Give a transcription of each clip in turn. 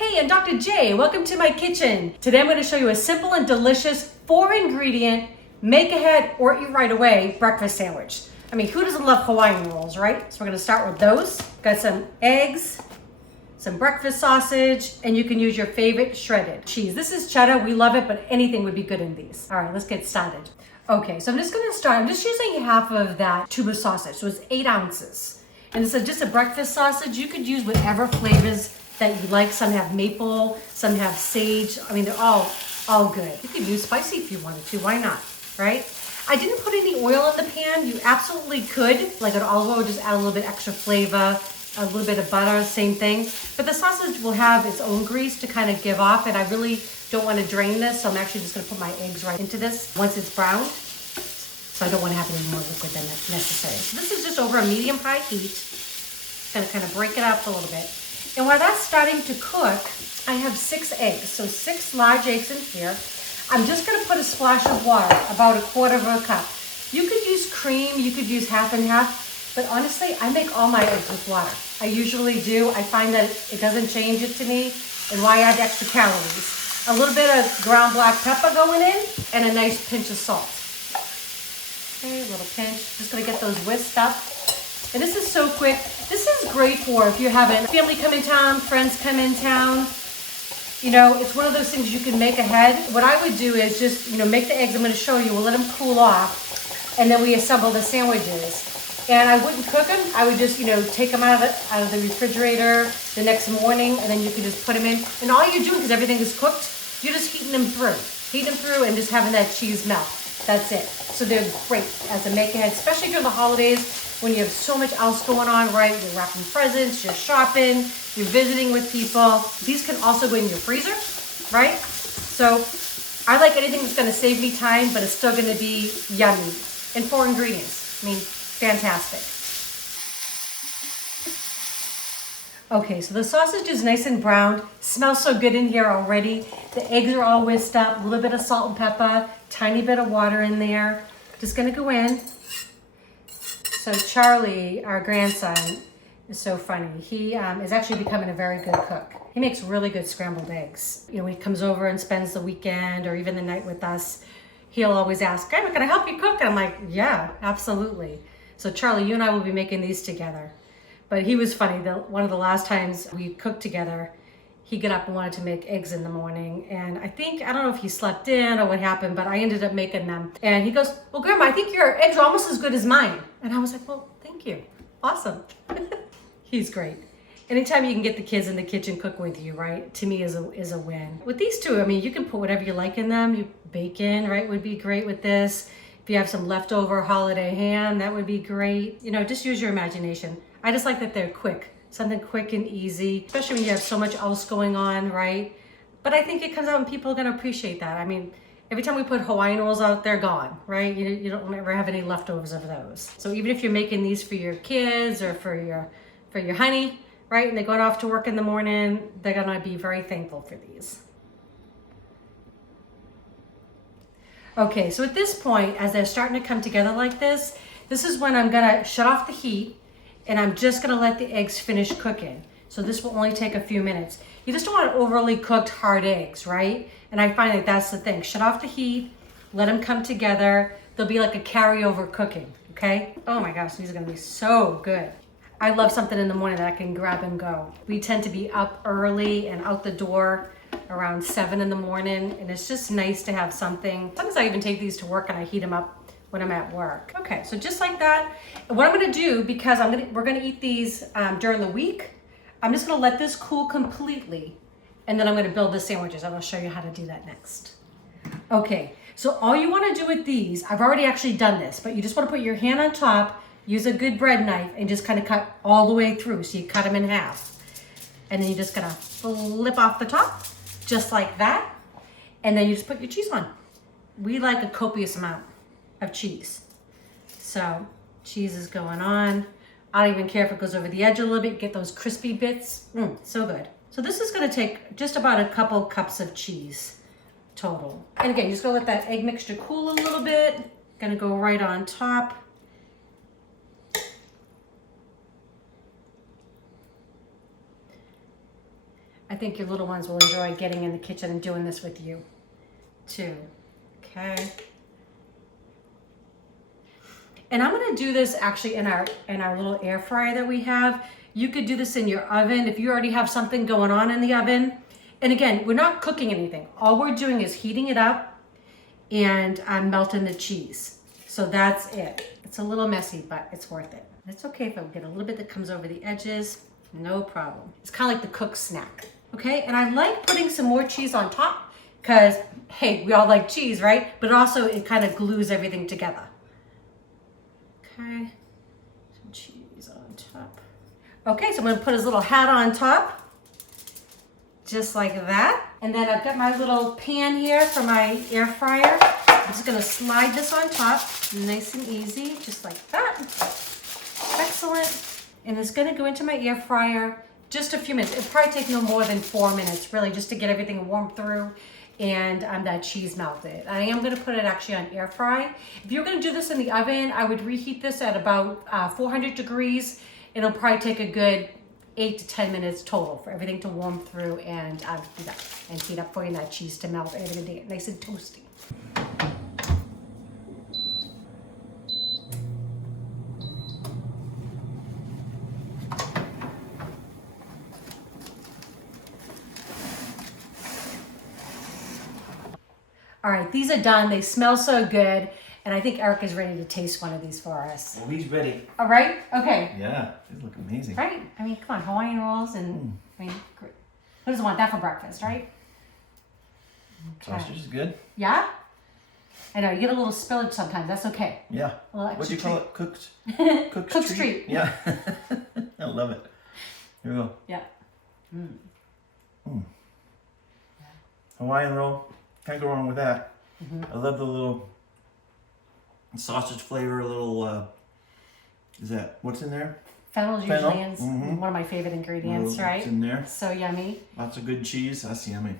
Hey, I'm Dr. J. Welcome to my kitchen. Today I'm going to show you a simple and delicious 4-ingredient, make ahead or eat right away breakfast sandwich. I mean, who doesn't love Hawaiian rolls, right? So we're going to start with those. Got some eggs, some breakfast sausage, and you can use your favorite shredded cheese. This is cheddar. We love it, but anything would be good in these. All right, let's get started. Okay, so I'm just going to start. I'm just using half of that tube of sausage, so it's 8 ounces. And it's just a breakfast sausage. You could use whatever flavors that you like. Some have maple, some have sage. I mean, they're all good. You could use spicy if you wanted to. Why not, right? I didn't put any oil in the pan. You absolutely could. Like an olive oil, just add a little bit extra flavor, a little bit of butter, same thing. But the sausage will have its own grease to kind of give off, and I really don't want to drain this, so I'm actually just going to put my eggs right into this once it's browned. So I don't want to have any more liquid than necessary. So this is just over a medium-high heat. Going to kind of break it up a little bit. And while that's starting to cook, I have 6 eggs. So 6 large eggs in here. I'm just going to put a splash of water, about 1/4 cup. You could use cream, you could use half and half, but honestly, I make all my eggs with water. I usually do. I find that it doesn't change it to me, and why add extra calories? A little bit of ground black pepper going in, and a nice pinch of salt. Okay, a little pinch. Just going to get those whisked up. And this is so quick. This is great for if you're having family come in town, friends come in town. You know, it's one of those things you can make ahead. What I would do is just, make the eggs. I'm going to show you. We'll let them cool off, and then we assemble the sandwiches. And I wouldn't cook them. I would just, take them out of the refrigerator the next morning, and then you can just put them in. And all you're doing, because everything is cooked, you're just heating them through, and just having that cheese melt. That's it. So they're great as a make ahead, especially during the holidays when you have so much else going on, right? You're wrapping presents, you're shopping, you're visiting with people. These can also go in your freezer, right? So I like anything that's gonna save me time, but it's still gonna be yummy. And 4 ingredients. I mean, fantastic. Okay, so the sausage is nice and browned. Smells so good in here already. The eggs are all whisked up, a little bit of salt and pepper, tiny bit of water in there. Just gonna go in. So Charlie, our grandson, is so funny. He is actually becoming a very good cook. He makes really good scrambled eggs. When he comes over and spends the weekend or even the night with us, he'll always ask, "Grandma, can I help you cook?" And I'm like, "Yeah, absolutely." So Charlie, you and I will be making these together. But he was funny. One of the last times we cooked together, he got up and wanted to make eggs in the morning. And I don't know if he slept in or what happened, but I ended up making them. And he goes, "Well, Grandma, I think your eggs are almost as good as mine." And I was like, "Well, thank you. Awesome." He's great. Anytime you can get the kids in the kitchen cook with you, right, to me is a win. With these two, I mean, you can put whatever you like in them. Bacon, right, would be great with this. If you have some leftover holiday ham, that would be great. Just use your imagination. I just like that they're quick. Something quick and easy, especially when you have so much else going on, right? But I think it comes out and people are gonna appreciate that. I mean, every time we put Hawaiian rolls out, they're gone, right? You don't ever have any leftovers of those. So even if you're making these for your kids or for your honey, right? And they're going off to work in the morning, they're gonna be very thankful for these. Okay, so at this point, as they're starting to come together like this is when I'm gonna shut off the heat, and I'm just gonna let the eggs finish cooking. So this will only take a few minutes. You just don't want overly cooked hard eggs, right? And I find that that's the thing. Shut off the heat, let them come together. They'll be like a carryover cooking, okay? Oh my gosh, these are gonna be so good. I love something in the morning that I can grab and go. We tend to be up early and out the door around 7 in the morning, and it's just nice to have something. Sometimes I even take these to work and I heat them up when I'm at work. Okay, so just like that. And what I'm gonna do, because we're gonna eat these during the week, I'm just gonna let this cool completely, and then I'm gonna build the sandwiches. I'm gonna show you how to do that next. Okay, so all you wanna do with these, I've already actually done this, but you just wanna put your hand on top, use a good bread knife, and just kind of cut all the way through. So you cut them in half. And then you're just gonna flip off the top, just like that. And then you just put your cheese on. We like a copious amount of cheese. So cheese is going on. I don't even care if it goes over the edge a little bit, get those crispy bits. So good. So this is gonna take just about a couple cups of cheese total. And again, you're just gonna let that egg mixture cool a little bit. Gonna go right on top. think your little ones will enjoy getting in the kitchen and doing this with you too. Okay. And I'm gonna do this actually in our little air fryer that we have. You could do this in your oven if you already have something going on in the oven. And again, we're not cooking anything. All we're doing is heating it up and I'm melting the cheese. So that's it. It's a little messy, but it's worth it. It's okay if I get a little bit that comes over the edges, no problem. It's kind of like the cooked snack, okay? And I like putting some more cheese on top because, hey, we all like cheese, right? But also it kind of glues everything together. Okay, some cheese on top. Okay, so I'm gonna put his little hat on top, just like that. And then I've got my little pan here for my air fryer. I'm just gonna slide this on top, nice and easy, just like that. Excellent. And it's gonna go into my air fryer just a few minutes. It'll probably take no more than 4 minutes, really, just to get everything warmed through and that cheese melted. I am gonna put it actually on air fry. If you're gonna do this in the oven, I would reheat this at about 400 degrees. It'll probably take a good 8 to 10 minutes total for everything to warm through and heat up for you and that cheese to melt and everything to get nice and toasty. All right, these are done. They smell so good. And I think Eric is ready to taste one of these for us. Well, he's ready. All right? Okay. Yeah, these look amazing. Right? I mean, come on, Hawaiian rolls and, I mean, great. Who doesn't want that for breakfast, right? Okay. Sausage is good. Yeah? I know, you get a little spillage sometimes. That's okay. Yeah. A little What do you call it? Cooked Cooked treat. Yeah. I love it. Here we go. Yeah. Hawaiian roll. Can't go wrong with that. I love the little sausage flavor, a little, is that, what's in there? Fennel's Fennel. usually one of my favorite ingredients, right? It's in there. So yummy. Lots of good cheese. That's yummy.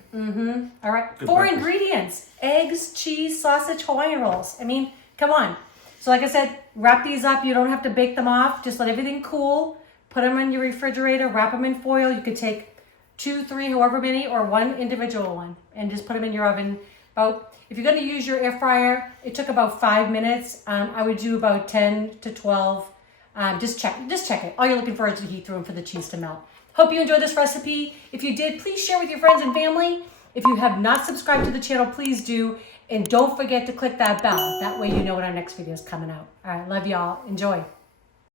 All right, Good 4 breakfast. ingredients: eggs, cheese, sausage, Hawaiian rolls. I mean, come on. So like I said, wrap these up. You don't have to bake them off. Just let everything cool. Put them in your refrigerator. Wrap them in foil. You could take 2, 3, however many, or one individual one, and just put them in your oven. If you're going to use your air fryer, it took about 5 minutes. I would do about 10 to 12. Just check it. All you're looking for is to heat through them for the cheese to melt. Hope you enjoyed this recipe. If you did, please share with your friends and family. If you have not subscribed to the channel, please do. And don't forget to click that bell. That way you know when our next video is coming out. All right, love y'all. Enjoy.